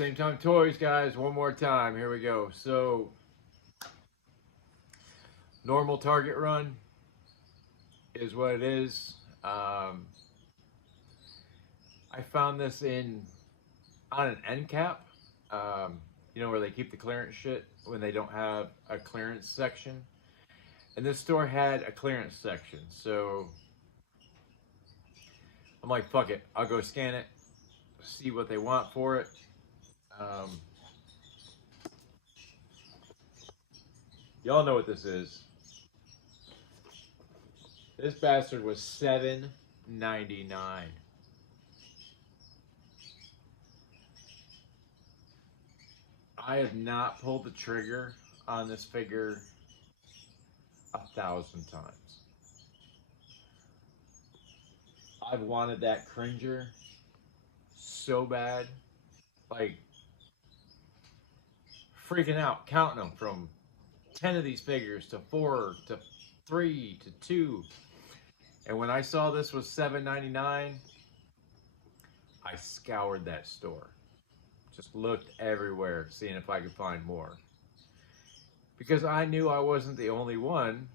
Same time toys, guys. One more time. Here we go. So, normal target run is what it is. I found this on an end cap. You know where they keep the clearance shit when they don't have a clearance section. And this store had a clearance section, so I'm like, fuck it. I'll go scan it, see what they want for it. Y'all know what this is. This bastard was $7.99. I have not pulled the trigger on this figure 1,000 times. I've wanted that Cringer so bad, like freaking out, counting them from 10 of these figures to 4 to 3 to 2. And when I saw this was $7.99, I scoured that store. Just looked everywhere, seeing if I could find more. Because I knew I wasn't the only one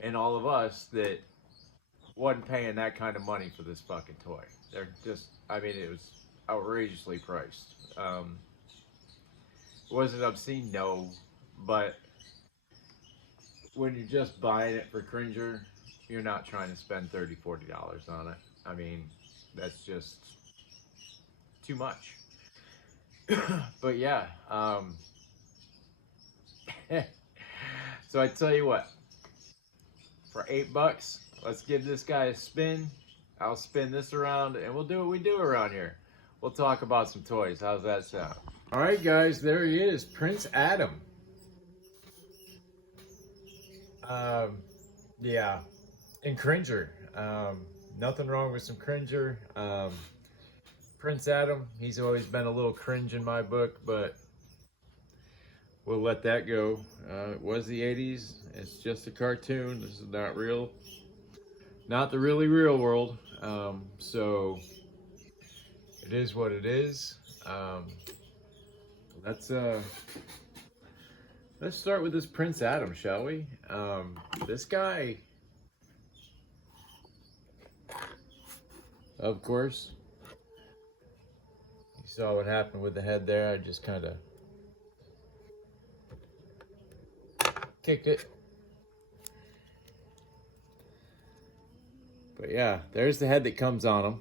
and all of us that wasn't paying that kind of money for this fucking toy. They're just, I mean, it was outrageously priced. Was it obscene? No. But when you're just buying it for Cringer, you're not trying to spend $30, $40 on it. I mean, that's just too much. But yeah, so I tell you what, for $8, let's give this guy a spin. I'll spin this around and we'll do what we do around here. We'll talk about some toys. How's that sound? All right, guys, there he is, Prince Adam. Yeah, and Cringer. Nothing wrong with some Cringer. Prince Adam, he's always been a little cringe in my book, but we'll let that go. It was the 80s. It's just a cartoon. This is not real. Not the really real world. So it is what it is. Let's start with this Prince Adam, shall we? This guy, of course, you saw what happened with the head there. I just kind of kicked it. But yeah, there's the head that comes on him.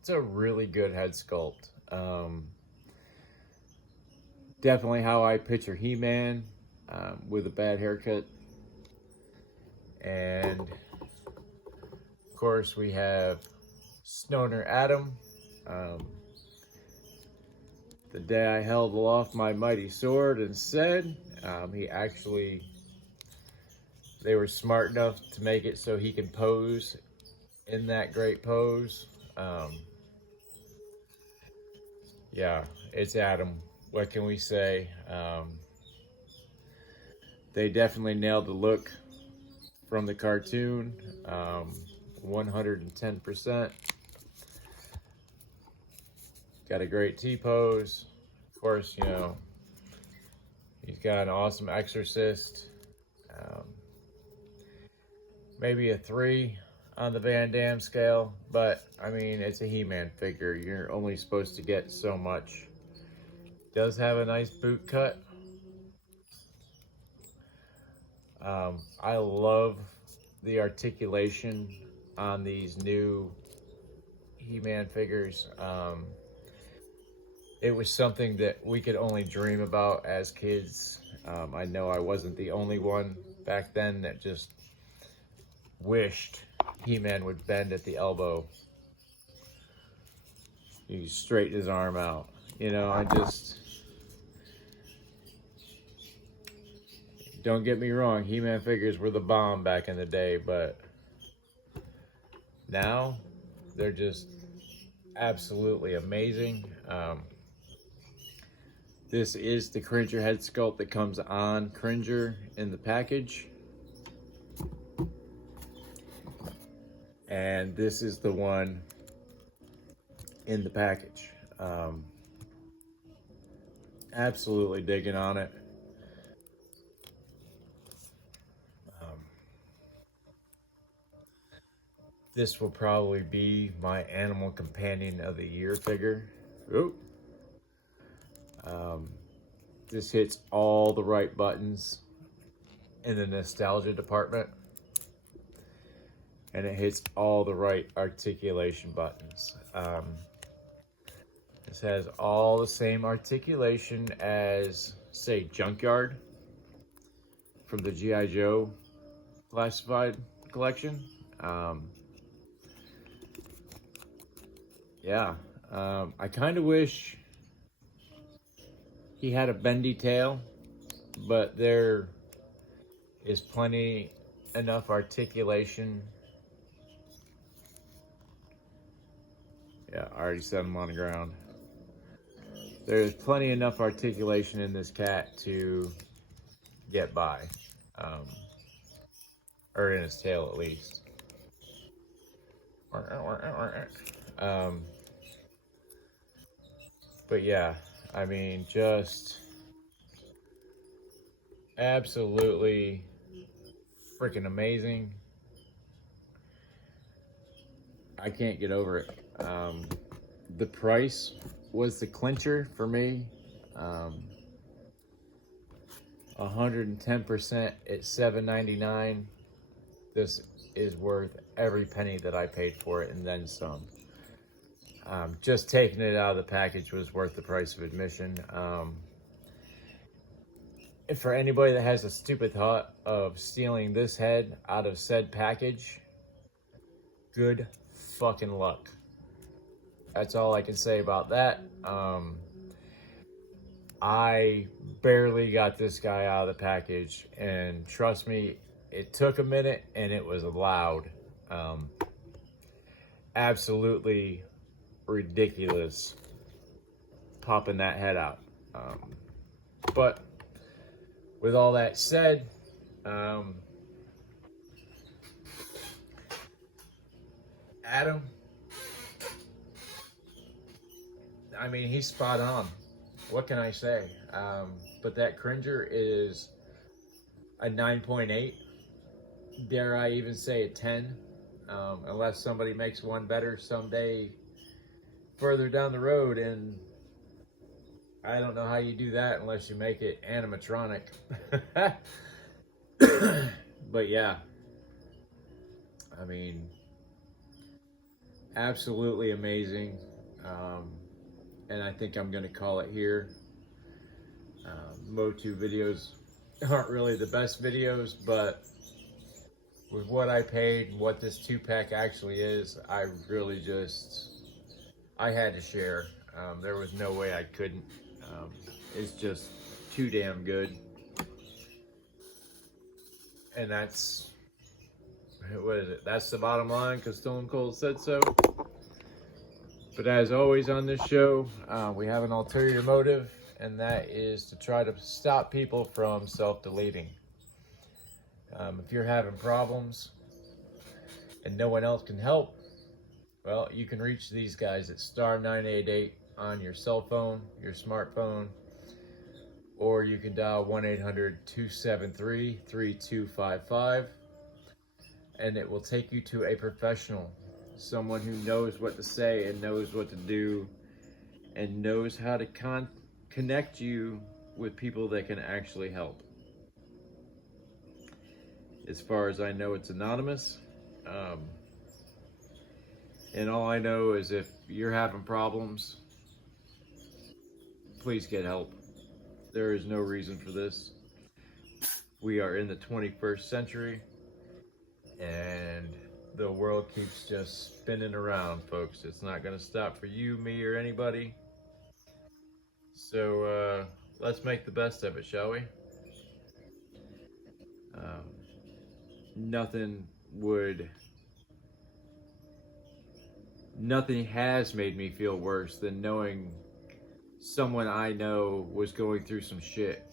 It's a really good head sculpt. Definitely how I picture He-Man, with a bad haircut. And of course we have Stoner Adam. The day I held aloft my mighty sword and said, they were smart enough to make it so he can pose in that great pose. Yeah, it's Adam. What can we say? They definitely nailed the look from the cartoon, 110%. Got a great T-pose. Of course, you know, he's got an awesome exorcist. Maybe a 3 on the Van Damme scale, but I mean, it's a He-Man figure. You're only supposed to get so much. Does have a nice boot cut. I love the articulation on these new He-Man figures. It was something that we could only dream about as kids. I know I wasn't the only one back then that just wished He-Man would bend at the elbow. He straighten his arm out. You know, don't get me wrong, He-Man figures were the bomb back in the day, but now they're just absolutely amazing. This is the Cringer head sculpt that comes on Cringer in the package. And this is the one in the package. Absolutely digging on it. Um, this will probably be my Animal Companion of the Year figure. Ooh. Um, this hits all the right buttons in the nostalgia department, and it hits all the right articulation buttons. This has all the same articulation as, say, Junkyard from the G.I. Joe classified collection. Um, yeah, I kind of wish he had a bendy tail, but there is plenty enough articulation. Yeah, I already set him on the ground. There's plenty enough articulation in this cat to get by, or in his tail at least. But yeah, I mean, just absolutely freaking amazing. I can't get over it. The price was the clincher for me. 110% at $7.99. This is worth every penny that I paid for it and then some. Just taking it out of the package was worth the price of admission. For anybody that has a stupid thought of stealing this head out of said package, good fucking luck. That's all I can say about that. I barely got this guy out of the package, and trust me, it took a minute and it was loud. Absolutely ridiculous popping that head out. But with all that said, Adam, I mean, he's spot on. What can I say? But that Cringer is a 9.8. Dare I even say a 10? Unless somebody makes one better someday further down the road, and I don't know how you do that unless you make it animatronic. But yeah, I mean, absolutely amazing. And I think I'm going to call it here. Motu videos aren't really the best videos, but with what I paid and what this 2-pack actually is, I really I had to share. There was no way I couldn't. It's just too damn good. And that's, what is it? That's the bottom line, because Stone Cold said so. But as always on this show, we have an ulterior motive, and that is to try to stop people from self-deleting. If you're having problems and no one else can help, well, you can reach these guys at *988 on your cell phone, your smartphone, or you can dial 1-800-273-3255, and it will take you to a professional, someone who knows what to say and knows what to do and knows how to connect you with people that can actually help. As far as I know, it's anonymous. And all I know is if you're having problems, please get help. There is no reason for this. We are in the 21st century, and the world keeps just spinning around, folks. It's not going to stop for you, me, or anybody. So let's make the best of it, shall we? Nothing has made me feel worse than knowing someone I know was going through some shit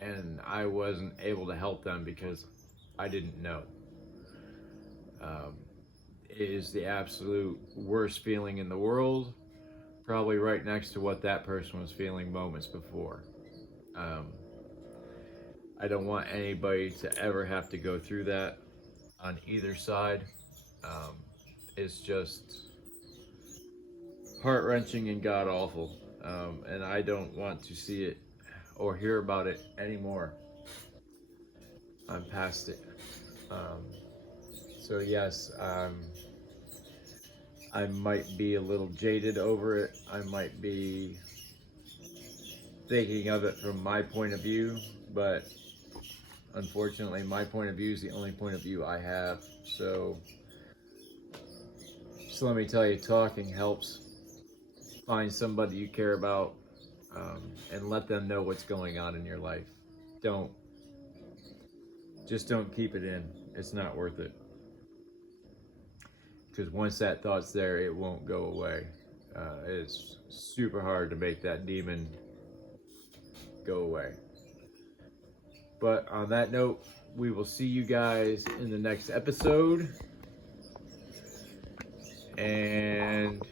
and I wasn't able to help them because I didn't know. It is the absolute worst feeling in the world. probably right next to what that person was feeling moments before. I don't want anybody to ever have to go through that on either side. Um, it's just heart-wrenching and god-awful. And I don't want to see it or hear about it anymore. I'm past it. So yes, I might be a little jaded over it. I might be thinking of it from my point of view, but unfortunately my point of view is the only point of view I have. So let me tell you, talking helps. Find somebody you care about, and let them know what's going on in your life. Just don't keep it in. It's not worth it. Because once that thought's there, it won't go away. It's super hard to make that demon go away. But on that note, we will see you guys in the next episode. And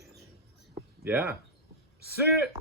yeah, see it.